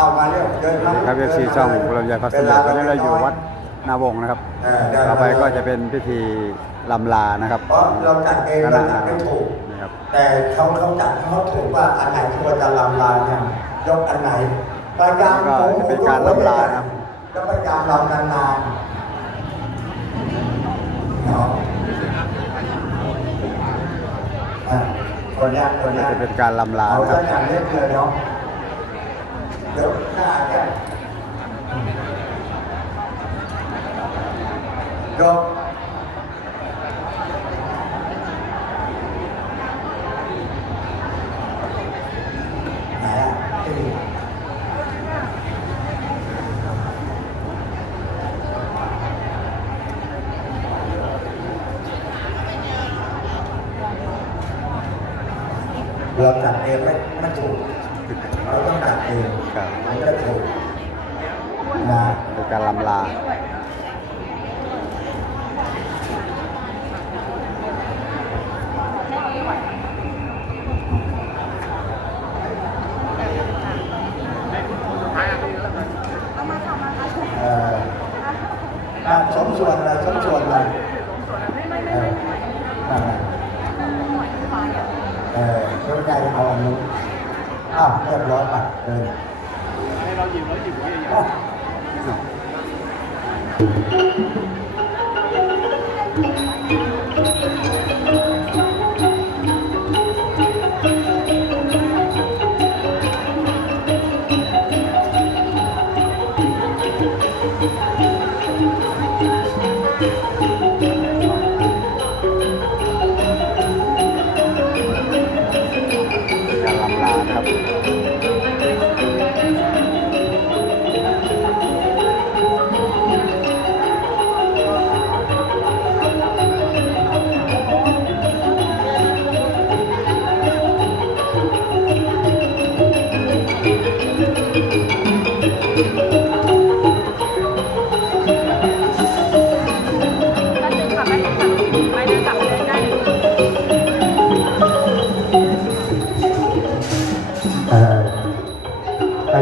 เอามาเร็วเดินสวัสดีครับเอฟซีช่องบุรพยาพัสดุตอนนี้เราอยู่วัดนาวงศ์นะครับเออเดินต่อไปก็จะเป็นพิธีลำลานะครับเพราะเราจัดเองคเราณะจัดไม่ถูกนะครับแต่เขาเขาจัดเขาถูกว่าอันไหนควรจะลำลาเนี่ยยกอันไหนพยายามก็จะเป็นการลำลานะครับแล้วพยายามลำนานๆเนาะอะคนเนี้ยคนเนี้ยจะเป็นการลำลาเอานะคซะรับอย่างเล็กเลยเนาะเดี๋ยวหน้าเนี่ยยกไหนอะที่นี่ เราจัดเองไม่ไม่ถูก เราต้องจัดเองครับ มันจะถูกนะ เป็นการลำลา เอ่ออะสมส่วนอะไรสมส่วนอะไรเออนั่นแหละเออเข้าใจเอาอันนู้น อ้าวเรียบร้อยไปเดินให้เราหยิบแล้วหยิบไว้ใหญ่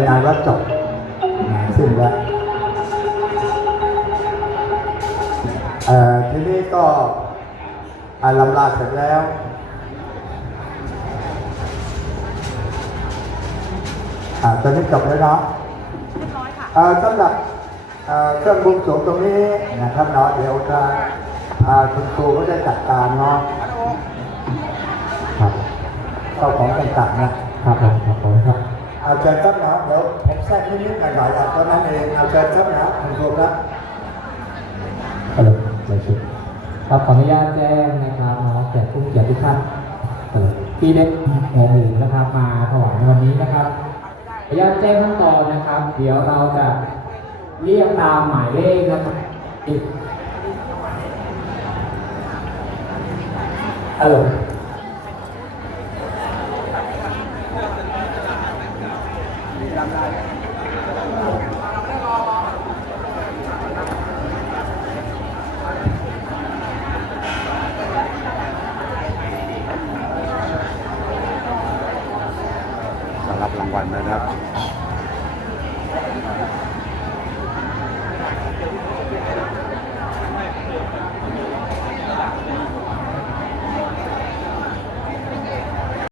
งานว่าจบนะสิ้นแล้วเอ่อทีนี้ก็อ่าลำลาเสร็จแล้วอ่าตอนนี้จบแล้วเนาะเรียบร้อยค่ะเอ่อสำหรับเอ่อเครื่องบวงสรวงตรงนี้นะครับเนาะเดี๋ยวทางอ่าคุณครูก็จะจัดการเนาะครับเข้าของต่างๆนะครับผมครับผมครับ เอาเชิญครับเนาะเดี๋ยวผมแทรกนิดๆหน่อยๆอะตอนนั้นเองเอาเชิญครับนะคุณครูครับฮัลโหลใจชุดครับขออนุญาตแจ้งนะครับน้องแขกผู้เกียรติทุกท่านเอ่อที่ได้หัวหมูนะครับ มาถวายในวันนี้นะครับขออนุญาตแจ้งขั้นตอนนะครับ เดี๋ยวเราจะเรียกตามหมายเลขนะครับฮัลโหล จะรับรางวัลนะครับ